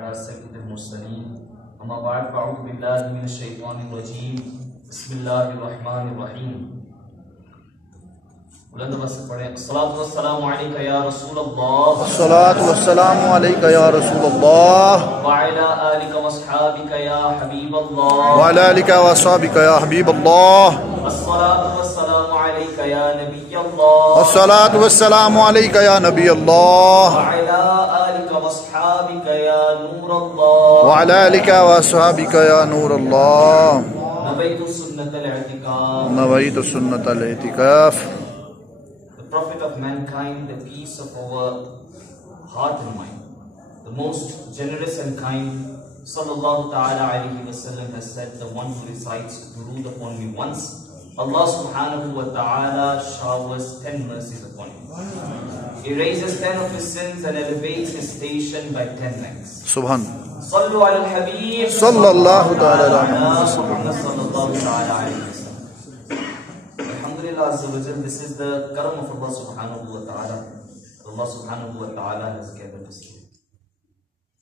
अला सय्यिदिल मुरसलीन अम्मा बअद फ़अऊज़ु बिल्लाहि मिनश शैतानिर रजीम बिस्मिल्लाहिर रहमानिर रहीम। बुलंद आवाज़ से पढ़ें। अस्सलातु वस्सलामु अलैका या रसूलल्लाह, अस्सलातु वस्सलामु अलैका या रसूलल्लाह, व अला आलिका वस्हाबिका या हबीबल्लाह, व अला आलिका वस्हाबिका या हबीबल्लाह, अस्सलातु वस्सलामु अलैका या नबियल्लाह, अस्सलातु वस्सलामु अलैका या नबियल्लाह, व अला आलिका वस्हाबिका या नूरल्लाह, व अला आलिका वस्हाबिका या नूरल्लाह। नबैतु सुन्नतल इतिकाफ। नवैतु सुन्नतल इतिकाफ। The Prophet of mankind, the peace of our heart and mind, the most generous and kind, sallallahu ta'ala alayhi wa sallam, has said, the one who recites durood upon me once, Allah subhanahu wa ta'ala showers 10 mercies upon him. He raises 10 of his sins and elevates his station by 10 ranks. Subhan. Sallu ala al-habib Sallallahu ta'ala ala Muhammad sallallahu ta'ala alayhi wa sallam. Azza wa Jal, this is the karam of Allah subhanahu wa ta'ala. Allah subhanahu wa ta'ala has gathered us here.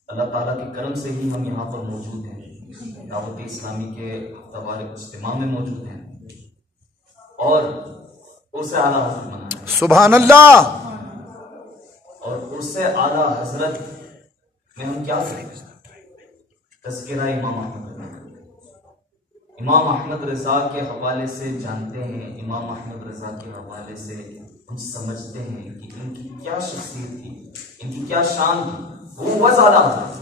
Allah ta'ala के करम से ही हम यहाँ पर मौजूद हैं, दावत इस्लामी के तबारक इज्तिमा में मौजूद हैं और उससे आला हज़रत मना है। सुभान अल्लाह। और उससे आला हज़रत में हम क्या करें? तज़किरा इमाम अहमद रज़ा के हवाले से जानते हैं। इमाम अहमद रज़ा के हवाले से हम समझते हैं कि इनकी क्या शख्सियत थी, इनकी क्या शान थी। वो आला हज़रत।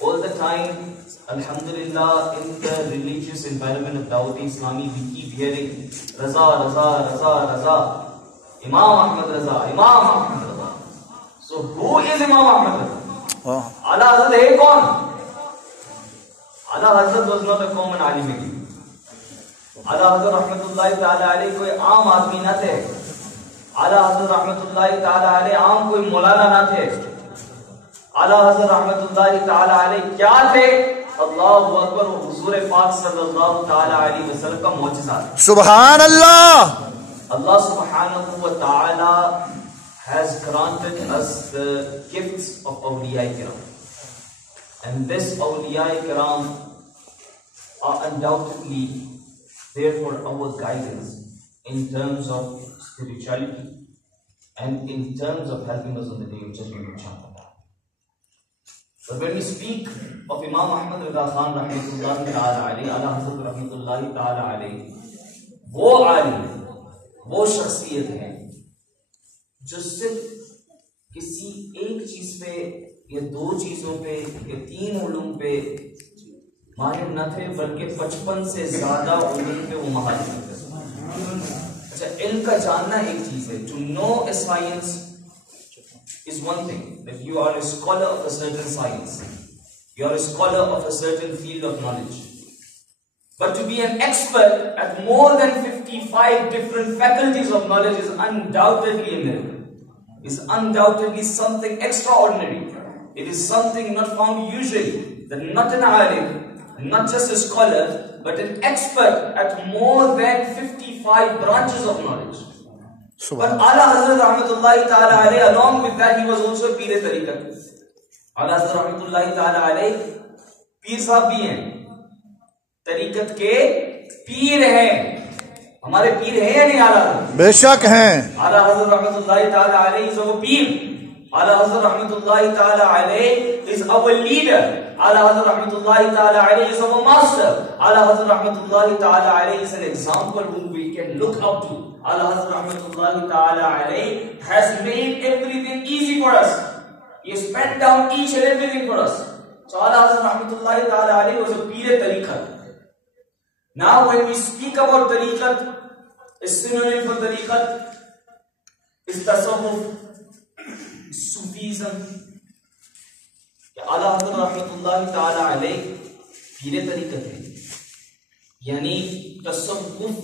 All the time, alhamdulillah, in the religious environment of Dawat Islami, we keep hearing Raza, Raza, Raza, Raza, Imam Ahmad Raza, Imam Ahmad Raza. So who is Imam Ahmad Raza? Ala Hazrat hai kaun? Ala Hazrat was not a common alim. Ala Hazrat rahmatullahi ta'ala alayhi कोई आम आदमी ना थे। आला हज़रत रहमतुल्लाहि ताला अलैह आम कोई मौलाना ना थे। आला हज़रत रहमतुल्लाहि ताला अलैह क्या थे? अल्लाहु अकबर, हुजूर पाक सल्लल्लाहु ताला अलैहि वसल्लम का मौजिज़ा। सुभान अल्लाह। Allah subhanahu wa ta'ala has granted us the gifts of awliya kiram, and this awliya kiram are undoubtedly there for our guidance in terms of spirituality and in terms of helping us on the day of judgment, inshallah. But when we speak of Imam Ahmad Rida Khan rahmatullahi ta'ala alayhi, Ala Hazrat rahmatullahi ta'ala alayhi, वो आलिम, वो शख्सियत है जो सिर्फ किसी एक चीज पे या दो चीजों पे या 3 उलूम पे माहिर न थे, बल्कि 55 से ज्यादा उलूम पे वो माहिर थे। अच्छा, इल्म का जानना एक चीज है। To know a science is one thing, that you are a scholar of a certain science, you are a scholar of a certain field of knowledge. But to be an expert at more than 55 different faculties of knowledge is undoubtedly a miracle. Is undoubtedly something extraordinary. It is something not found usually. That not an alim, not just a scholar, but an expert at more than 55 branches of knowledge. But Ala Hazrat rahmatullahi ta'ala alayhi, along with that, he was also a Peer Tariqat. Ala Hazrat rahmatullahi ta'ala alayhi Peer Sahab bhi hain, तरीकत के पीर हैं। हमारे पीर हैं या नहीं? आला बेशक हैं। आला हज़रत रहमतुल्लाहि ताला अलैहि इज अवर पीर। आला हज़रत रहमतुल्लाहि ताला अलैहि इज अवर लीडर। आला हज़रत रहमतुल्लाहि ताला अलैहि इज अवर मास्टर। आला हज़रत रहमतुल्लाहि ताला अलैहि is an example whom we can look up to. Ala Hazrat rahmatullahi ta'ala alayhi has made everything easy for us. He has spent down each and everything for us. So Ala Hazrat rahmatullahi ta'ala alayhi was a Peer Tariqat. Now when we speak about tariqat, a synonym for tariqat is tasawwuf, Sufism. Ala Hazrat rahmatullahi ta'ala alayhi Peer Tariqat है, यानी तसव्वुफ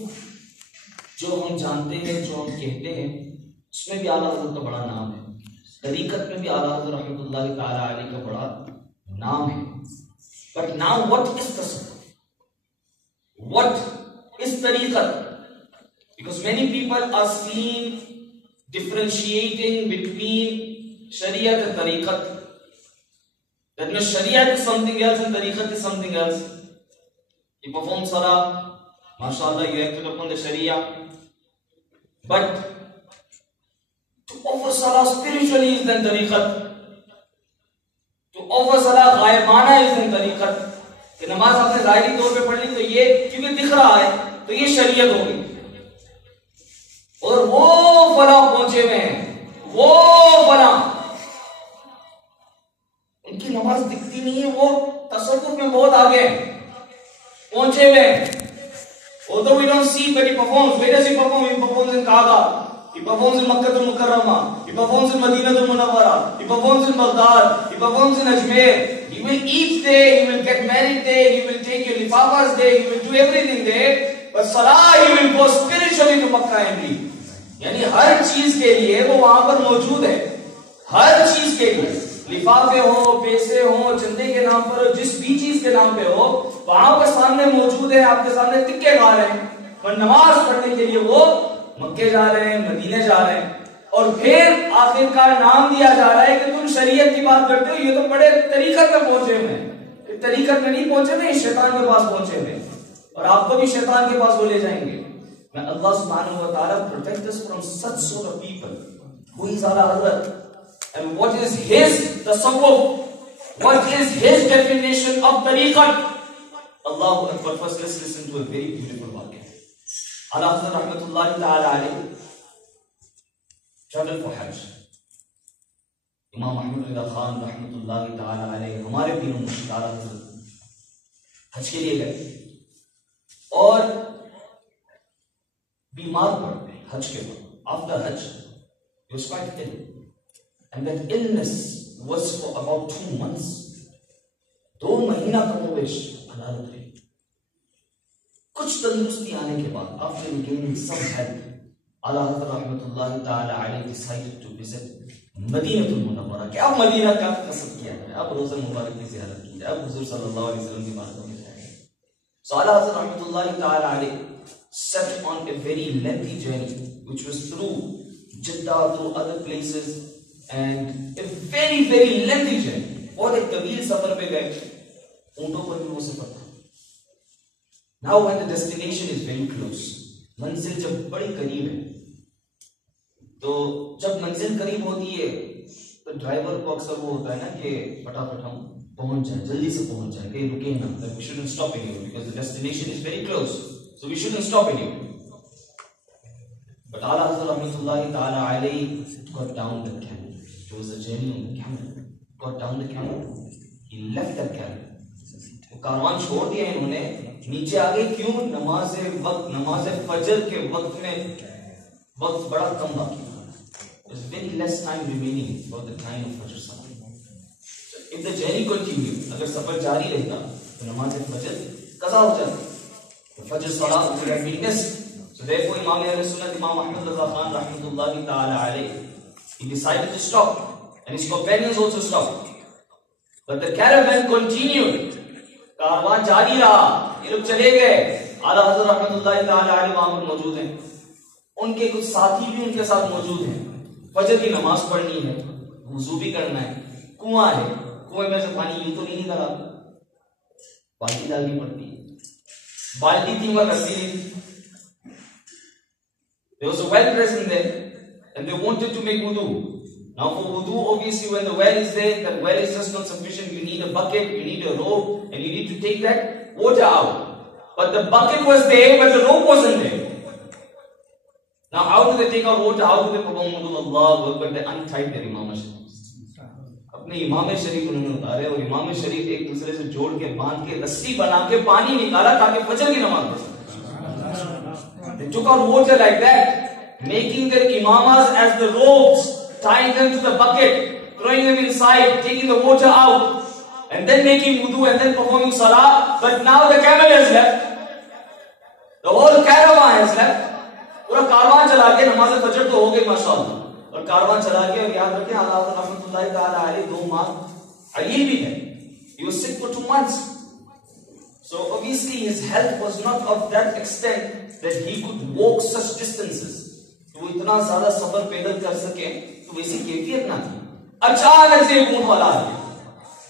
जो हम जानते हैं, जो हम कहते हैं, उसमें भी आला हज़रत का बड़ा नाम है। तरीक़त में भी आला हज़रत रहमतुल्लाहि ताला अलैहि का बड़ा नाम है। But now what is tasawwuf? What is tariqat? Because many people are seen differentiating between Shariat and tariqat. That means Shariat is something else and Tariqat is something else. You perform Salah, mashallah, you acted upon the Sharia. But to offer Salah spiritually is then Tariqat. To offer Salah ghaibana is then Tariqat. कि नमाज आपने ज़ाहिरी तौर पे पढ़ ली तो ये क्योंकि दिख रहा है तो ये शरीयत होगी, और वो फला पहुंचे हुए हैं, वो फला उनकी नमाज दिखती नहीं है, वो तसव्वुफ में बहुत आगे पहुंचे हुए हैं. Although we don't see, but he performs. Where does he perform? He performs in Kaaba. He performs in Makkah al-Mukarramah. He performs in Madinah al-Munawwarah. He performs in Baghdad. He performs in Ajmer. He will eat there. He will get married there. He will take your lifafas there. He will do everything there. But Salah, he will go spiritually to Makkah and leave. यानी हर चीज के लिए वो वहां पर मौजूद है. हर चीज के लिए, लिफाफे हो, पैसे हो, चंदे के नाम पर हो, जिस भी चीज के नाम पे हो, वहां पर सामने मौजूद है, आपके सामने तिक्के गा रहे हैं. पर नमाज पढ़ने के लिए वो मक्के जा रहे हैं, मदीने जा रहे हैं, और फिर आखिरकार नाम दिया जा रहा है कि तुम शरीयत की बात करते हो, ये तो बड़े तरीकत में पहुंचे हुए हैं. तरीकत में नहीं पहुंचे थे, शैतान के पास पहुंचे हुए, और आपको भी शैतान के पास वो ले जाएंगे. May Allah subhanahu wa ta'ala protect us from such sort of people. Who is Ala Hazrat? And what is his tasawwuf? What is his definition of tariqat? Allahu Akbar. First, let's listen to a very beautiful waqia. Ala Hazrat rahmatullahi ta'ala alayhi traveled for Hajj. Imam Ahmad Rida Khan rahmatullahi ta'ala alayhi हमारे दिनों में Ala Hazrat हज के लिए गए और बीमार पड़ गए हज के बाद. After Hajj, he was quite ill, and that illness was for about 2 months. 2 महीना कमोवेश हालत रही. कुछ तंदुरुस्ती आने के बाद, after regaining some health, Ala Hazrat rahmatullahi ta'ala alayhi decided to visit मदीनतुल Munawwarah. कि अब मदीना का कसद किया जाए, अब रोज़ा मुबारक की ज़ियारत की जाए, अब हुज़ूर सल्लल्लाहु अलैहि वसल्लम की बातों में जाए. So Ala Hazrat rahmatullahi ta'ala alayhi set on a very lengthy journey, which was through Jeddah, through other places, and a very very lengthy journey. और एक तवील सफर पे गए, ऊंटों पर भी वो सफर था. Now when the destination is very close, मंजिल जब बड़ी करीब है, तो जब मंजिल करीब होती है तो ड्राइवर को अक्सर वो होता है ना कि फटाफट हम पहुंच जाए, जल्दी से पहुंच जाए, कहीं रुके ना. That we shouldn't stop anywhere because the destination is very close. So we shouldn't stop anywhere. But Ala Hazrat rahmatullahi ta'ala alayhi got down the camel. It was a journey on the camel. Got down the camel. He left the camel. वो कारवान छोड़ दिया इन्होंने, नीचे आ गए. क्यों? नमाज फजर के वक्त में वक्त बड़ा कम बाकी था. There's very less time remaining for the time of Fajr Salah. So if the journey continued, अगर सफर जारी रहता तो नमाज फजर कज़ा हो जाती. Fajr Salah would have been missed. So therefore Imam Ahl Sunnah, Imam Ahmad Rida Khan rahmatullahi ta'ala alayhi, he decided to stop, and his companions also stopped. But the caravan continued. Karwan जारी रहा, ये लोग चले गए. आला हज़रत रहमतुल्लाहि ताला अलैहि वहां पर मौजूद हैं, उनके कुछ साथी भी उनके साथ मौजूद हैं. फजर की नमाज पढ़नी है, वुजू भी करना है, कुआं है, कुएं में से पानी यूं तो नहीं निकला, बाल्टी डालनी पड़ती है. बाल्टी थी मगर रस्सी नहीं थी. There was a well present there, and they wanted to make wudu. Now for wudu, obviously when the well is there, that well is just not sufficient. You need a bucket, you need a rope, and you need to take that water out. But the bucket was there, but the rope wasn't there. Now how do they take out water? How do they perform wudu? Allahu Akbar. They untied their imam sharif. अपने इमाम शरीफ उन्होंने उतारे, और इमाम शरीफ एक दूसरे से जोड़ के बांध के रस्सी बना के पानी निकाला ताकि फजर की नमाज पढ़ सके. They took out water like that, making their imamas as the ropes, tying them to the bucket, throwing them inside, taking the water out, and then making wudu and then performing salah. But now the camel has left, the whole caravan has left. पूरा कारवान चला गया. नमाज फजर तो हो गई माशाअल्लाह, और कारवान चला गया. और याद रखें आला हज़रत रहमतुल्लाहि ताला अलैहि 2 माह अय्यल भी है. He was sick for 2 months. So obviously his health was not of that extent that he could walk such distances. तो वो इतना ज्यादा सफर पैदल कर सके, तो वैसी कैफियत ना थी. अचानक से ऊंट वाला आ गया.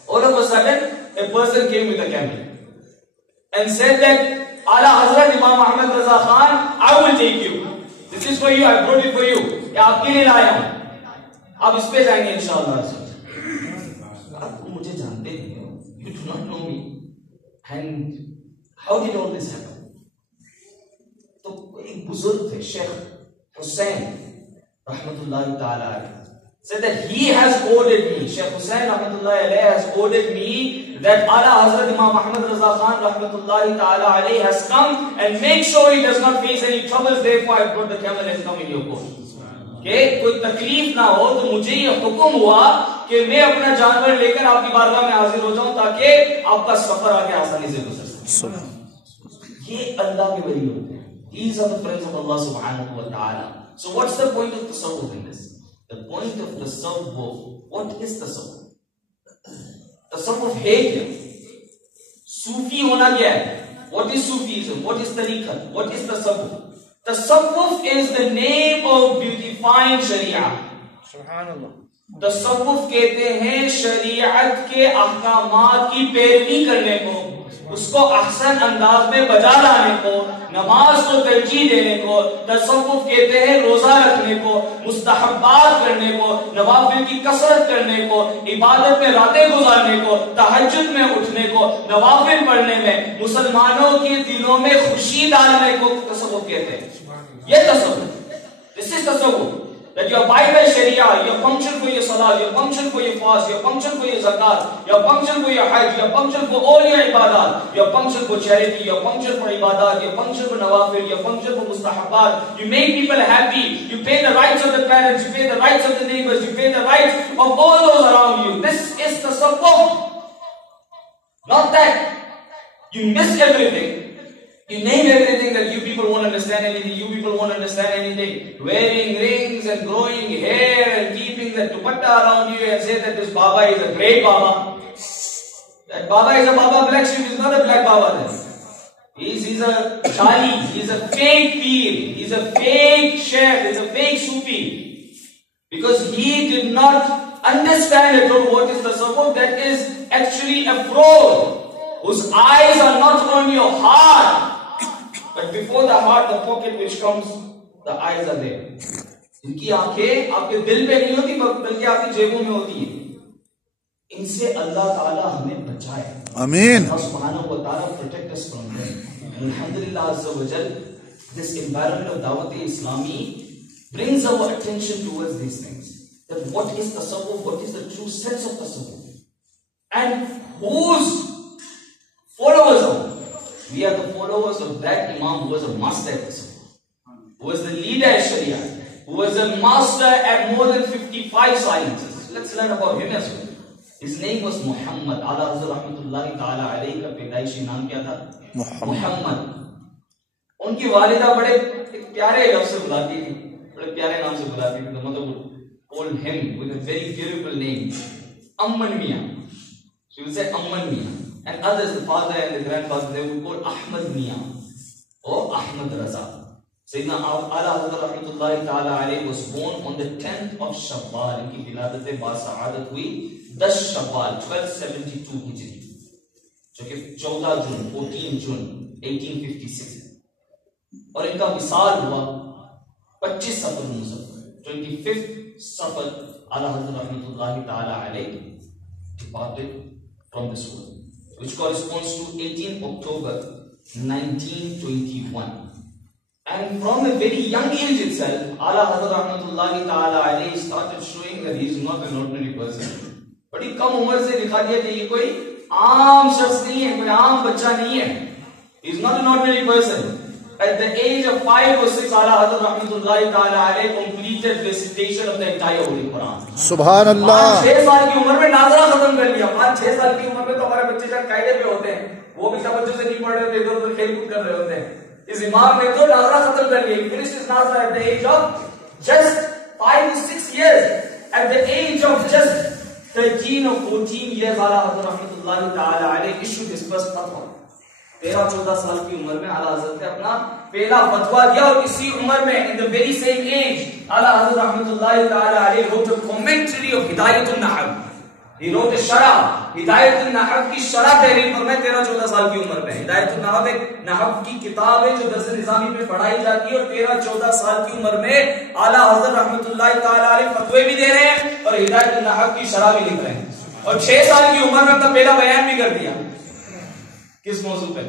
All of a sudden, a person came with a camel and said that, Ala Hazrat Imam Ahmad Raza Khan, I will take you. This is for you, I brought it for you. ये आपके लिए लाया हूं. आप इस पे जाएंगे इंशाअल्लाह. आप मुझे जानते नहीं हो. You do not know me. And how did all this happen? तो एक बुजुर्ग थे, शेख हुसैन रहमतुल्लाह ताला अलैह, said that he has ordered me, Shaykh Hussain rahmatullahi alayhi has ordered me that Ala Hazrat Imam Ahmad Raza Khan rahmatullahi ta'ala alayhi has come and make sure he does not face any troubles, therefore I brought the camel and come in your court. Okay? कोई तकलीफ ना हो तो मुझे ये हुक्म हुआ कि मैं अपना जानवर लेकर आपकी बारगाह में हाजिर हो जाऊं ताकि आपका सफर आके आसानी से गुजर सके. ये अल्लाह के वली होते हैं. These are the friends of Allah subhanahu wa ta'ala. So what's the point of tasawwuf in this? The point of tasawwuf, what is tasawwuf? Tasawwuf है क्या? सूफी होना क्या है? What is Sufism? What is tariqat? What is tasawwuf? Tasawwuf is the name of beautifying Sharia. Subhanallah. tasawwuf कहते हैं शरीयत के अहकामात की पैरवी करने को, उसको अहसन अंदाज में बजा लाने को, नमाज को तरजीह देने को. तसव्वुफ कहते हैं रोजा रखने को, मुस्तहब्बात करने को, नवाफिल की कसरत करने को, इबादत में रातें गुजारने को, तहज्जुद में उठने को, नवाफिल पढ़ने में, मुसलमानों के दिलों में खुशी डालने को तसव्वुफ कहते हैं. ये तसव्वुफ, दिस इज तसव्वुफ. That you abide by Sharia, you're punctual for your Salah, you're punctual for your fast, you're punctual for your Zakat, you're punctual for your Hajj, you're punctual for all your Ibadat, you're punctual for charity, you're punctual for Ibadat, you're punctual for Nawafil, you're punctual for Mustahabbat, you make people happy, you pay the rights of the parents, you pay the rights of the neighbors, you pay the rights of all those around you. This is the tasawwuf. Not that you miss everything. You name everything that you people won't understand anything, you people won't understand anything. Wearing rings and growing hair and keeping the dupatta around you and say that this Baba is a great Baba. That Baba is a Baba black sheep, is not a black Baba then. He's a Jali, he's a fake Peer, he's a fake Sheikh, he's a fake Sufi. Because he did not understand at all what is the tasawwuf. That is actually a fraud, whose eyes are not on your heart. But before the heart, the pocket which comes, the eyes are there. इनकी आंखें आपके दिल पे नहीं होती बल्कि आपकी जेबों में होती है. इनसे अल्लाह ताला हमें बचाए. आमीन. Allah subhanahu wa ta'ala protect us from them. And alhamdulillah azza wa jal, this environment of Dawat-e-Islami brings our attention towards these things. That what is tasawwuf, what is the true sense of tasawwuf, and whose followers are we? We are the followers of that Imam who was a master at tasawwuf, who was the leader at Sharia, who was a master at more than 55 sciences. Let's learn about him as well. His name was Muhammad. Ala Hazrat Rahmatullahi Ta'ala Alayhi का पैदाइशी नाम क्या था? Muhammad. उनकी वालिदा बड़े प्यारे लफ्ज़ से बुलाती थी, बड़े प्यारे नाम से बुलाती थी. The mother would call him with a very beautiful name, Amman Miya. She would say Amman Miya. And others, the father and the grandfather, they would call Ahmad Miya or Ahmad Raza. Sayyidina Ala Hazrat Rahmatullahi Ta'ala Alayhi was born on the 10th of Shawwal. इनकी विलादत बासआदत हुई 10 शव्वाल 1272 हिजरी, जो कि 14 जून 1856. और इनका विसाल हुआ 25 सफर Muzaffar, 25th suffer. Ala Hazrat Rahmatullahi Ta'ala Alayhi departed from this world, which corresponds to 18 October 1921. And from a very young age itself, Ala Hazrat Rahmatullahi Ta'ala Alayhi started showing that he is not an ordinary person. बड़ी कम उम्र से दिखा दिया कि ये कोई आम शख्स नहीं है, कोई आम बच्चा नहीं है. He is not an ordinary person. At the age of 5 or 6, Ala Hazrat Rahmatullahi Ta'ala Alayhi completed recitation of the entire Holy Quran. Subhanallah. 6 साल की उम्र में नाज़रा खत्म कर लिया. 5-6 साल की उम्र में तो हमारे बच्चे शायद कायदे पे होते हैं, वो भी तवज्जो से नहीं पढ़ रहे होते, इधर उधर खेल कूद कर रहे होते हैं. इस इमाम ने तो नाज़रा खत्म कर लिया. He finished his नाज़रा at the age of just 5 to 6 years. At the age of just 13 or 14 years, Ala Hazrat Rahmatullahi Ta'ala Alayhi issued his first fatwa. 13-14 साल की उम्र में आला हज़रत ने अपना पहला फतवा दिया. और इसी उम्र में, in the very same age, आला हज़रत रहमतुल्लाहि ताला अलैहि wrote a commentary of Hidayatul Nahw. He wrote a शरा, हिदायतुन नहव की शरा तहरीर फरमाए 13-14 साल की उम्र में। हिदायतुन नहव एक नहव की किताब है जो दर्स निजामी में पढ़ाई जाती है और 13-14 साल की उम्र में आला हजरत रहमतुल्लाहि ताला अलैह फतवे भी दे रहे हैं और हिदायतुन नहव की शरा भी लिख रहे हैं। और 6 साल की उम्र में अपना पहला बयान भी कर दिया। किस मौजू पे?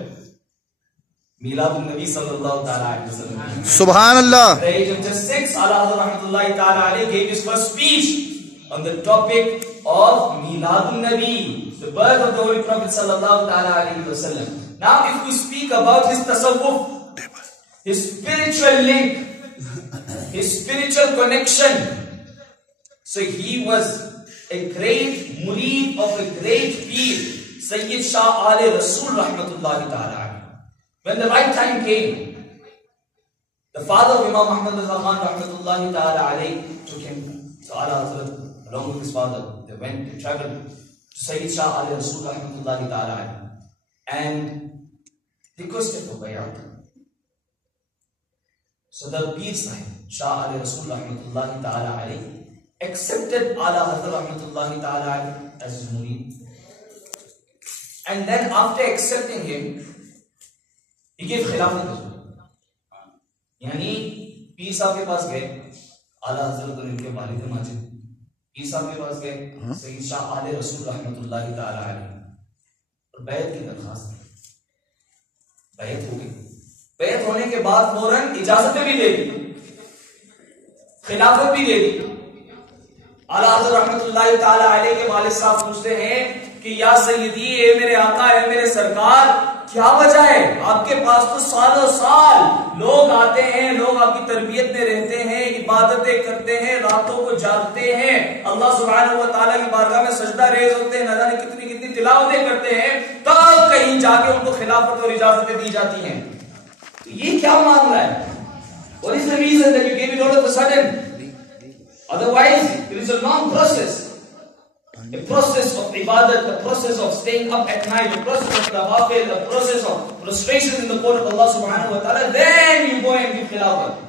मीलादुन नबी सल्लल्लाहु ताला अलैहि वसल्लम। सुभान अल्लाह। At the age of just 6, आला हजरत रहमतुल्लाहि ताला अलैह gave his first speech on the topic of Miladun Nabi, the birth of the Holy Prophet sallallahu ta'ala alayhi wa sallam. Now if we speak about his tasawwuf, his spiritual link, his spiritual connection, so he was a great murid of a great peer, Sayyid Shah Ali Rasul rahmatullahi ta'ala alayhi. When the right time came, the father of Imam Ahmad Raza Khan rahmatullahi ta'ala alayhi took him to Ala Hazrat. Along with his father, they traveled to Sayyid Shah Ali Rasul rahmatullahi ta'ala alayhi and requested for bayat. So the Peer Sahib, Shah Ali Rasul rahmatullahi ta'ala alayhi, accepted Ala Hazrat rahmatullahi ta'ala alayhi as his murid. And then after accepting him, he gave khilafat as well. Yani, Peer Sahib ke paas gaye, Ala Hazrat और इनके वालिद माजिद पीर साहब के पास गए, सईद शाह आले रसूल रहमतुल्लाहि ताला अलैह और बैत की दरखास्त की। बैत हो गई। बैत होने के बाद फौरन इजाजतें भी दे दी, खिलाफत भी दे दी। आला हज़रत रहमतुल्लाहि ताला अलैह के वालिद साहब पूछते हैं कि या सैयदी, ए मेरे आका, ए मेरे सरकार, क्या वजह है? आपके पास तो सालों साल लोग आते हैं, लोग आपकी तरबियत में रहते हैं, इबादतें करते हैं, रातों को जागते हैं, अल्लाह सुब्हानहू व तआला की बारगाह में सजदा रेज होते हैं, न जाने कितनी कितनी तिलावतें करते हैं, तब कहीं जाके उनको खिलाफत और इजाजतें दी जाती हैं। तो ये क्या मामला है? What is the reason that you gave it all of a sudden? Otherwise, it is a long process. A process of ibadat, a process of staying up at night, a process of tawafil, a process of prostration in the court of Allah subhanahu wa ta'ala, then you go and give khilafat.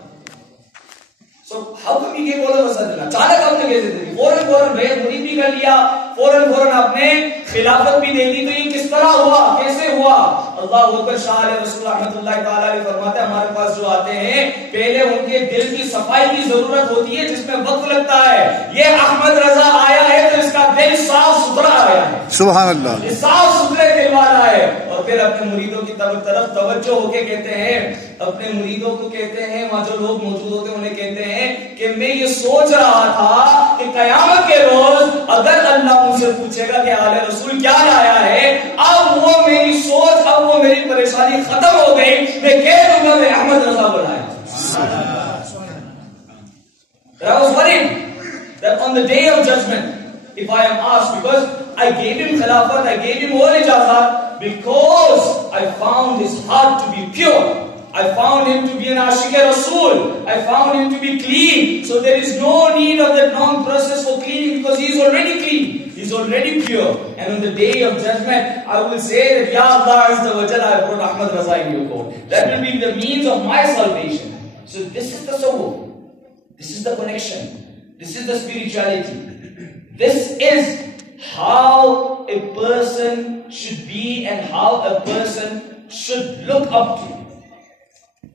So how come you gave all of a sudden? अचानक आपने कैसे दे दी? फौरन बैत मुरीद भी कर लिया, फौरन आपने खिलाफत भी दे दी। तो ये किस तरह हुआ, कैसे हुआ? अल्लाह अकबर। शाह आले रसूल रहमतुल्लाहि ताला अलैह फरमाते हैं, हमारे पास जो आते हैं पहले उनके दिल की सफाई की जरूरत होती है, जिसमें वक्त लगता है। ये अहमद रजा आया है तो इसका दिल साफ सुथरा आया है, सुभान अल्लाह, साफ सुथरे दिल वाला है। और फिर अपने मुरीदों की तरफ तवज्जो होके कहते हैं, अपने मुरीदों को कहते हैं, वहां जो लोग मौजूद होते हैं उन्हें कहते हैं कि मैं ये सोच रहा था कि कयामत के रोज अगर अल्लाह मुझसे पूछेगा कि आले रसूल क्या लाया है, अब वो मेरी सोच, अब वो मेरी परेशानी खत्म हो गई, मैं कह दूंगा मैं अहमद रजा को लाया। I was worried that on the day of judgment, if I am asked, because I gave him khilafat, I gave him all ijazat, because I found his heart to be pure. I found him to be an Ashiq Rasul. I found him to be clean. So there is no need of that long process for cleaning, because he is already clean. He is already pure. And on the day of judgment, I will say that, Ya Allah Azza wa Jalla, I brought Ahmad Raza in your court. That will be the means of my salvation. So this is the tasawwuf. This is the connection. This is the spirituality. This is how a person should be and how a person should look up to.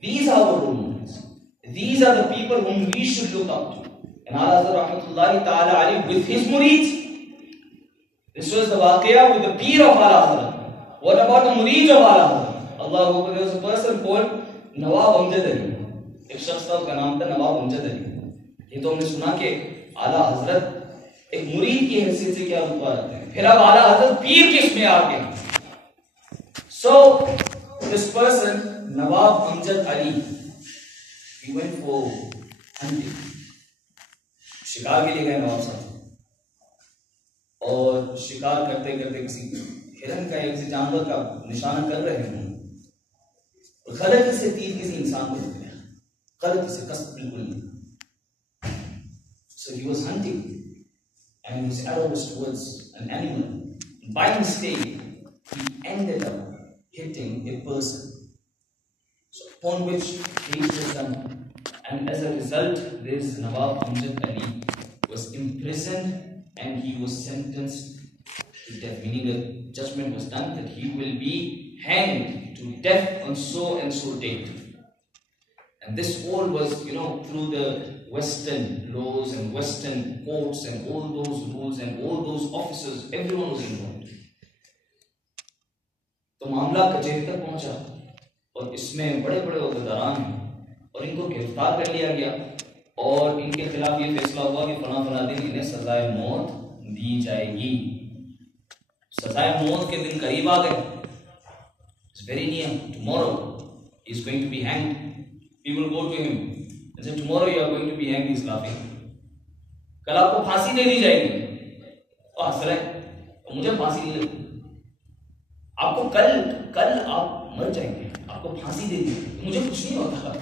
These are the role models. These are the people whom we should look up to. And Allah rahmatullahi ta'ala alayhi with his murids. This was the waqiyah with the peer of Allah. What about the murids of Allah? Allah, there was a person called Nawab Amjad Ali. एक शख्स था, उसका नाम था नवाब अमजद अली। ये तो हमने सुना कि आला हजरत एक मुरीद की हैसियत से क्या रुतबा रखते हैं, फिर अब आला हजरत पीर किसमें आ गए। So this person Nawab Amjad Ali, he went for hunting, शिकार के लिए गए नवाब साहब, और शिकार करते करते किसी हिरन का या किसी जानवर का निशाना कर रहे हैं, और गलती से तीर किसी इंसान को लग गया, गलती से, कष्ट बिल्कुल नहीं। So he was hunting and his arrow was towards an animal. By mistake, he ended up hitting a person. So upon which he was done. And as a result, this Nawab Amjad Ali was imprisoned and he was sentenced to death, meaning the judgment was done that he will be hanged to death on so and so date. And this all was, through the Western laws and Western courts and all those rules and all those officers, everyone was involved. तो मामला कचहरी तक पहुंचा और इसमें बड़े बड़े उहदेदारान हैं और इनको गिरफ्तार कर लिया गया और इनके खिलाफ ये फैसला हुआ कि फला दिन इन्हें सजाए मौत दी जाएगी। सजाए मौत के दिन करीब आ गए। It's very near. Tomorrow he is going to be hanged. People go to him and say, tomorrow you are going to be hanged. He is laughing. कल आपको फांसी दे दी जाएगी। और हंस रहे हैं, तो मुझे फांसी नहीं लगती। आपको कल आप मर जाएंगे, आपको फांसी दे दी, तो मुझे कुछ नहीं होता।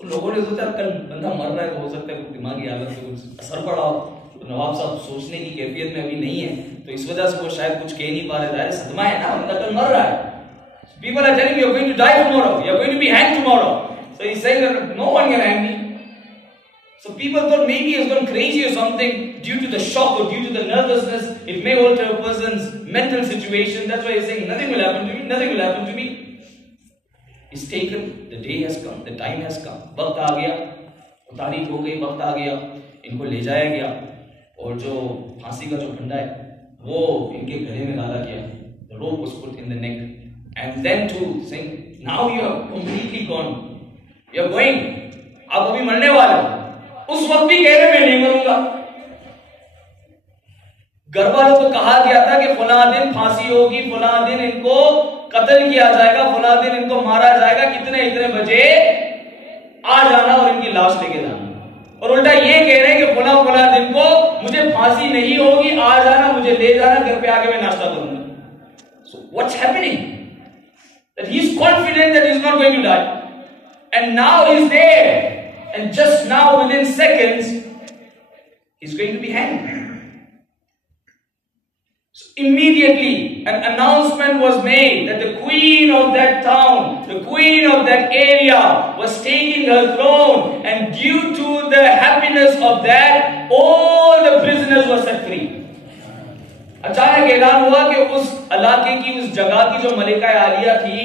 तो लोगों ने सोचा कल बंदा मर रहा है तो हो सकता है दिमागी हालत से कुछ असर पड़ा हो। तो नवाब साहब सोचने की कैफियत में अभी नहीं है, तो इस वजह से वो शायद कुछ कह नहीं पा रहे। सदमा है ना, बंदा कल मर रहा है। People are telling you, you are going to die tomorrow, you are going to be hanged tomorrow. So he's saying that no one can hang me. So people thought maybe he's gone crazy or something due to the shock or due to the nervousness. It may alter a person's mental situation. That's why he's saying nothing will happen to me, nothing will happen to me. It's taken, the day has come, the time has come. वक्त आ गया, तारीख हो गई, वक्त आ गया, इनको ले जाया गया और जो फांसी का जो फंडा है वो इनके गले में डाला गया। The rope was put in the neck. And then to saying, now you are completely gone. You are going. आप अभी मरने वाले हो। उस वक्त भी कह रहे मैं नहीं मरूंगा। घर वालों को कहा गया था कि फला दिन फांसी होगी, फला दिन इनको कत्ल किया जाएगा, फला दिन इनको मारा जाएगा, कितने बजे आ जाना और इनकी लाश लेके जाना। और उल्टा ये कह रहे हैं कि फला दिन को मुझे फांसी नहीं होगी, आ जाना, मुझे ले जाना, घर पे आके मैं नाश्ता करूंगा। So what's happening? That he is confident that he is not going to die, and now he is there, and just now within seconds he is going to be hanged. So immediately an announcement was made that the queen of that town, the queen of that area was taking her throne, and due to the happiness of that, all the prisoners were set free. अचानक ऐलान हुआ कि उस इलाके की, उस जगह की जो मलिका आलिया थी,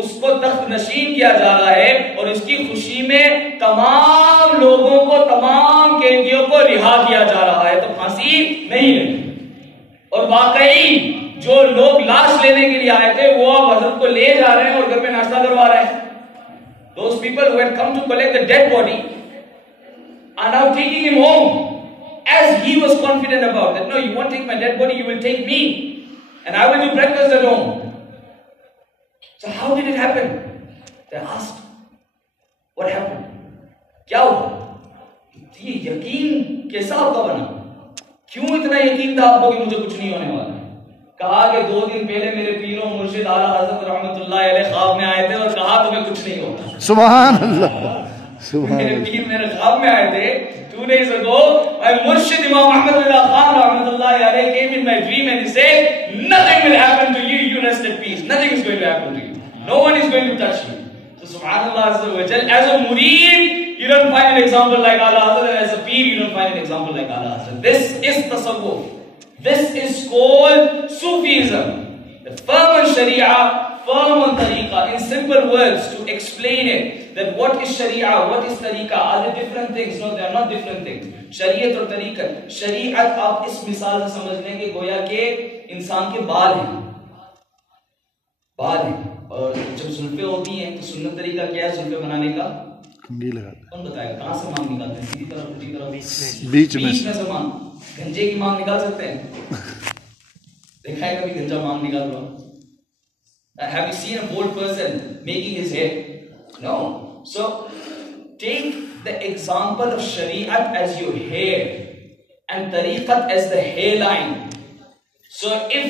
उसको तख्त नशीन किया जा रहा है और इसकी खुशी में तमाम लोगों को, तमाम कैदियों को रिहा किया जा रहा है। तो फांसी नहीं लगी और वाकई जो लोग लाश लेने के लिए आए थे वो अब हजरत को ले जा रहे हैं और घर में नाश्ता करवा रहे हैं। Those people who had come to collect the dead body are now taking him home. As he was confident about that, no, you won't take my dead body, you will take me, and I will do breakfast at home. So how did it happen? They asked, what happened? क्या हुआ? ये यकीन कैसा आपका बना? क्यों इतना यकीन था आपको कि मुझे कुछ नहीं होने वाला? कहा कि 2 दिन पहले मेरे पीरों मुर्शिद आला हज़रत रहमतुल्लाह अलैह ख्वाब में आए थे और कहा तुम्हें कुछ नहीं होता। सुभान अल्लाह। मेरे पीर मेरे ख्वाब में आए थे 2 days ago. My Murshid Imam Ahmad Rida Khan rahmatullahi alayhi came in my dream and he said, nothing will happen to you, you rest at peace. Nothing is going to happen to you. No one is going to touch you. So subhanallah azza wa jal, as a murid, you don't find an example like Ala Hazrat, and as a peer, you don't find an example like Ala Hazrat. This is tasawwuf. This is called Sufism. The firm on Sharia, firm on Tariqah. In simple words, to explain it, that what is Sharia, what is Tariqah, are they different things? No, they are not different things. Shariat और तरीक़त, शरीयत आप इस मिसाल से समझ लें कि गोया के इंसान के बाल हैं, और जब जुल्फे होती हैं तो सुन्नत तरीका क्या है जुल्फे बनाने का? कंघी लगाते। कौन बताएगा कहाँ से मांग निकालते हैं? सीधी तरफ, उल्टी तरफ, बीच में से मांग। गंजे की मांग निकाल सकते हैं? देखा है कभी गंजा मांग निकाल रहा? Have you seen a bald person making his hair? No. So take the example of Shari'at as your hair and Tariqat as the hairline. So if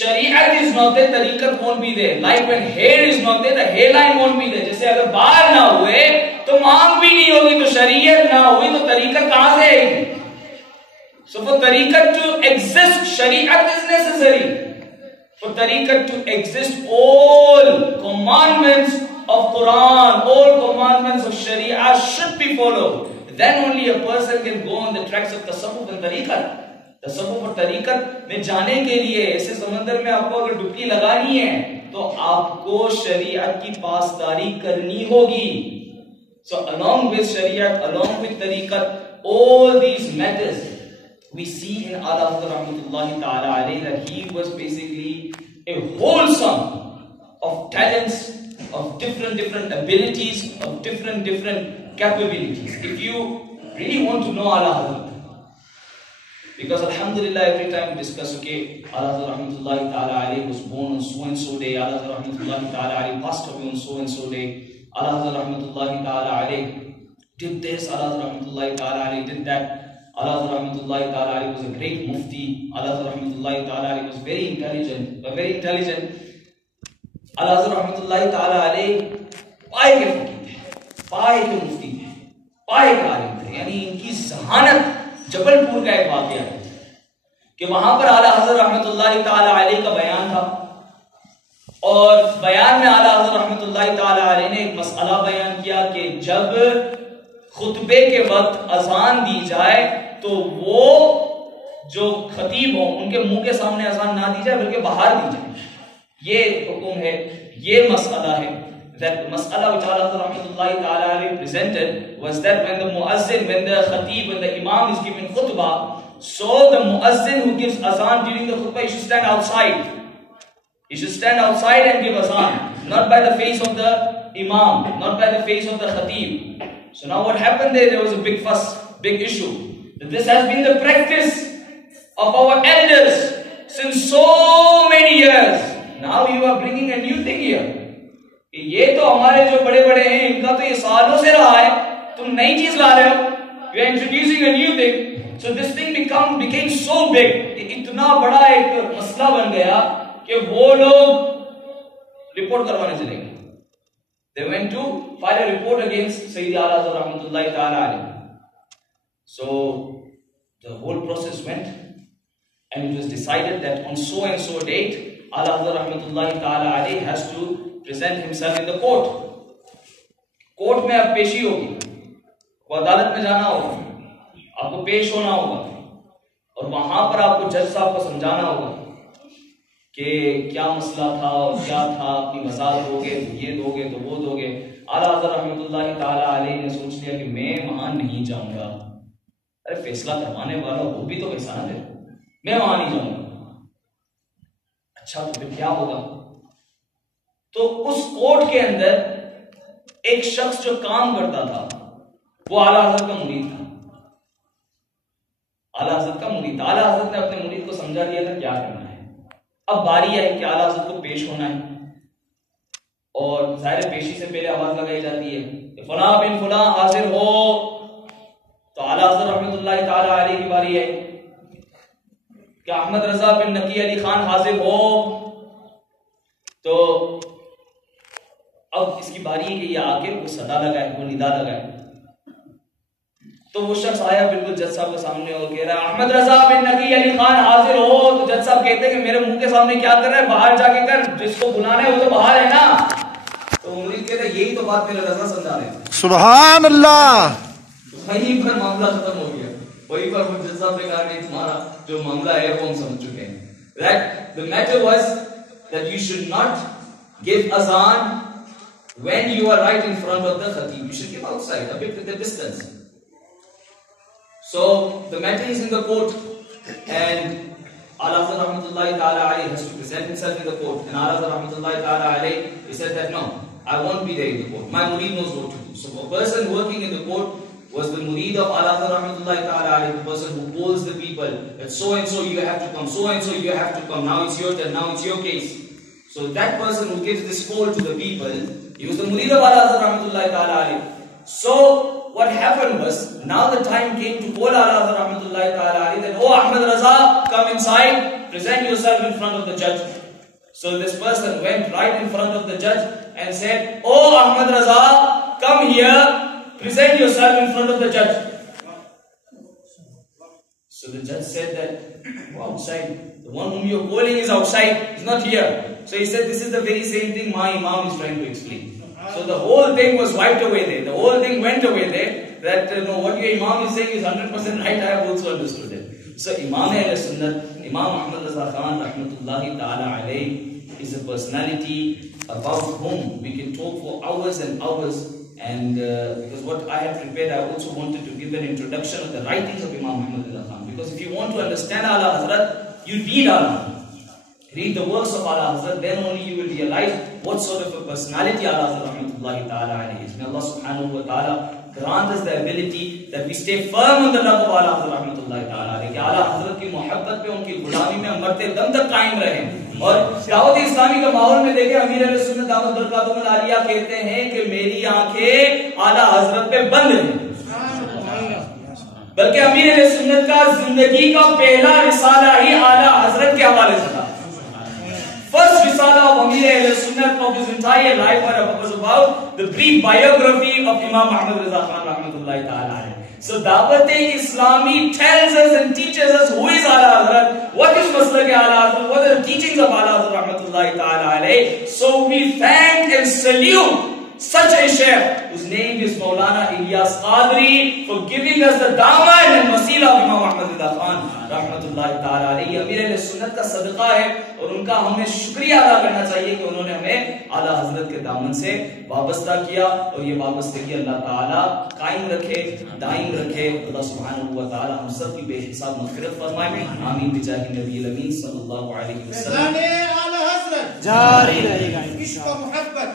Shari'at is not there, Tariqat won't be there. Like when hair is not there, the hairline won't be there. जैसे अगर बाल ना हुए तो मांग भी नहीं होगी, तो शरीयत ना हुई तो तरीक़त कहाँ से आएगी? So for Tariqat to exist, Shari'at is necessary. For tariqat to exist, all commandments of Quran, all commandments of Sharia should be followed. Then only a person can go on the tracks of tasawwuf and tariqat. तसव्वुफ और तरीकत में जाने के लिए ऐसे समंदर में आपको अगर डुबकी लगानी है तो आपको शरीयत की पासदारी करनी होगी. So along with Shariat, along with Tariqat, all these matters we see in Ala Hazrat Rahmatullahi Ta'ala alayhi that he was basically a whole sum of talents, of different abilities, of different capabilities. If you really want to know Ala Hazrat, because Alhamdulillah, every time we discuss, okay, Ala Hazrat Rahmatullahi Ta'ala alayhi was born on so and so day, Ala Hazrat Rahmatullahi Ta'ala alayhi passed away on so and so day, Ala Hazrat Rahmatullahi Ta'ala alayhi did this, Ala Hazrat Rahmatullahi Ta'ala alayhi did that, Ala Hazrat Rahmatullahi Ta'ala alayhi was a great mufti, Ala Hazrat Rahmatullahi Ta'ala alayhi was very intelligent, Ala Hazrat Rahmatullahi Ta'ala alayhi पाए के फकीर थे, पाए के मुफ्ती थे, पाए के आलिम थे. यानी इनकी जहानत, जबलपुर का एक वाकया है कि वहां पर आला हज़रत रहमतुल्लाहि ताला अलैहि का बयान था और बयान में आला हज़रत रहमतुल्लाहि ताला अलैहि ने एक मसला बयान किया कि जब खुतबे के वक्त अजान दी जाए तो वो जो खतीब हो उनके मुंह के सामने अजान ना दी जाए बल्कि बाहर दी जाए. ये हुक्म है, ये मसला है. That mas'ala which Ala Hazrat Rahmatullahi Ta'ala alayhi presented was that when the muazzin, when the khatib, when the imam is giving khutbah, so the muazzin who gives azan during the khutbah, he should stand outside. He should stand outside and give azan, not by the face of the imam, not by the face of the khatib. So now what happened there was a big fuss, big issue. That this has been the practice of our elders since so many years. Now you are bringing a new thing here. ये तो हमारे जो बड़े बड़े हैं इनका तो ये सालों से रहा है, तुम नई चीज ला रहे हो. You are introducing a new thing. So this thing became so big. इतना बड़ा एक मसला बन गया कि वो लोग रिपोर्ट करवाने चले गए. They went to file a report against Sayyidi Ala Hazrat Rahmatullahi Ta'ala alayhi. So the whole process went and it was decided that on so and so date Ala Hazrat Rahmatullahi Ta'ala alayhi has to present himself in the court. Court में अब पेशी होगी, वो अदालत में जाना होगा, आपको पेश होना होगा और वहां पर आपको जज साहब को समझाना होगा कि क्या मसला था और क्या था, अपनी वजाहत दोगे तो ये दोगे तो वो दोगे. आला हज़रत रहमतुल्लाहि ताला अलैहि ने सोच लिया कि मैं वहां नहीं जाऊंगा. अरे फैसला करवाने वाला वो भी तो पैसा ना दे, मैं वहां नहीं जाऊंगा. अच्छा तो फिर क्या होगा? तो उस कोर्ट के अंदर एक शख्स जो काम करता था वो आला हज़रत का मुरीद था. आला हज़रत का मुरीद, आला हज़रत ने अपने मुरीद को समझा दिया था क्या करना है. अब बारी आई कि आला हज़रत को पेश होना है और ज़ाहिर पेशी से पहले आवाज लगाई जाती है कि फला बिन फला हाजिर हो. तो आला हज़रत रहमतुल्लाहि ताला अलैहि की बारी आई कि अहमद रजा बिन नकी अली खान हाजिर हो. तो अब इसकी बारी है कि ये आके वो सदा लगाए, वो निदा लगाए. तो वो शख्स आया बिल्कुल जज साहब के सामने और कह रहा है अहमद रजा बिन नकी अली खान हाजिर हो. तो जज साहब कहते हैं कि मेरे मुंह के सामने क्या कर रहा है, बाहर जाके कर, जिसको बुलाना है वो तो बाहर है ना. तो मुरीद कहता है यही तो बात मेरे रजा समझा रहे हैं. सुभान अल्लाह. वहीं पर मामला खत्म हो गया. वहीं पर जज साहब ने कहा कि तुम्हारा जो मामला है वो हम समझ चुके हैं. That the matter was that you should not give azan when you are right in front of the khatib. You should give outside, a bit at the distance. So the matter is in the court and Ala Hazrat Rahmatullahi Ta'ala alayhi has to present himself in the court. And Ala Hazrat Rahmatullahi Ta'ala alayhi, he said that no, I won't be there in the court. My murid knows what to do. So a person working in the court was the murid of Ala Hazrat Rahmatullahi Ta'ala alayhi, the person who polls the people that so and so you have to come, so and so you have to come, now it's your turn, now it's your case. So that person who gives this poll to the people, he was the murid of Ala Hazrat Rahmatullahi Ta'ala alayhi. So what happened was, now the time came to call Ala Hazrat Rahmatullahi Ta'ala alayhi that, oh Ahmad Raza, come inside, present yourself in front of the judge. So this person went right in front of the judge and said, oh Ahmad Raza, come here, present yourself in front of the judge. So the judge said that, oh, outside, the one whom you are calling is outside, he's not here. So he said, this is the very same thing my imam is trying to explain. So the whole thing was wiped away there. The whole thing went away there. That what your imam is saying is 100% right. I have also understood it. So Imam Ahl Sunnat, Imam Ahmad Raza Khan rahmatullahi ta'ala alayhi is a personality about whom we can talk for hours and hours. And because what I have prepared, I also wanted to give an introduction of the writings of Imam Ahmad Raza Khan. Because if you want to understand Ala Hazrat, you read Ala Hazrat. Read the works of Ala Hazrat, then only you will realize what sort of a personality Ala Hazrat rahmatullahi ta'ala alayhi is. May Allah subhanahu wa ta'ala grant us the ability that we stay firm on the love of Ala Hazrat rahmatullahi ta'ala alayhi. कि Ala Hazrat की मोहब्बत पे, उनकी गुलामी में हम मरते दम तक कायम रहें. और दावत इस्लामी का माहौल में देखें, अमीर अहले सुन्नत दामत बरकातुहुल आलिया कहते हैं कि मेरी आंखें आला हजरत पे बंद हैं. बल्कि अमीर अहले सुन्नत का जिंदगी का पहला रिसाला ही आला हजरत के हवाले से था. First risala of Amir Ahl Sunnat of his entire life was about the brief biography of Imam Ahmad Raza Khan rahmatullahi ta'ala alayhi. So Dawat-e-Islami tells us and teaches us who is Ala Hazrat, what is Maslak Ala Hazrat, what are the teachings of Ala Hazrat rahmatullahi ta'ala alayhi. So we thank and salute such a Shaykh whose name is Maulana Ilyas Qadri for giving us the daman and wasila of Imam Ahmad Raza Khan rahmatullahi ta'ala alayhi. Amir Ahl Sunnat का सदका है और उनका हमें शुक्रिया अदा करना चाहिए कि उन्होंने हमें आला हजरत के दामन से वाबस्ता किया और ये वाबस्तगी अल्लाह ताला कायम रखे, दायम रखे. अल्लाह सुब्हानहू व तआला हम सब की बेहिसाब मग़फ़िरत फरमाए. आमीन बिजाहि नबी अमीन सल्लल्लाहु अलैहि वसल्लम. आला हजरत जारी रहेगा इश्क़ व मोहब्बत.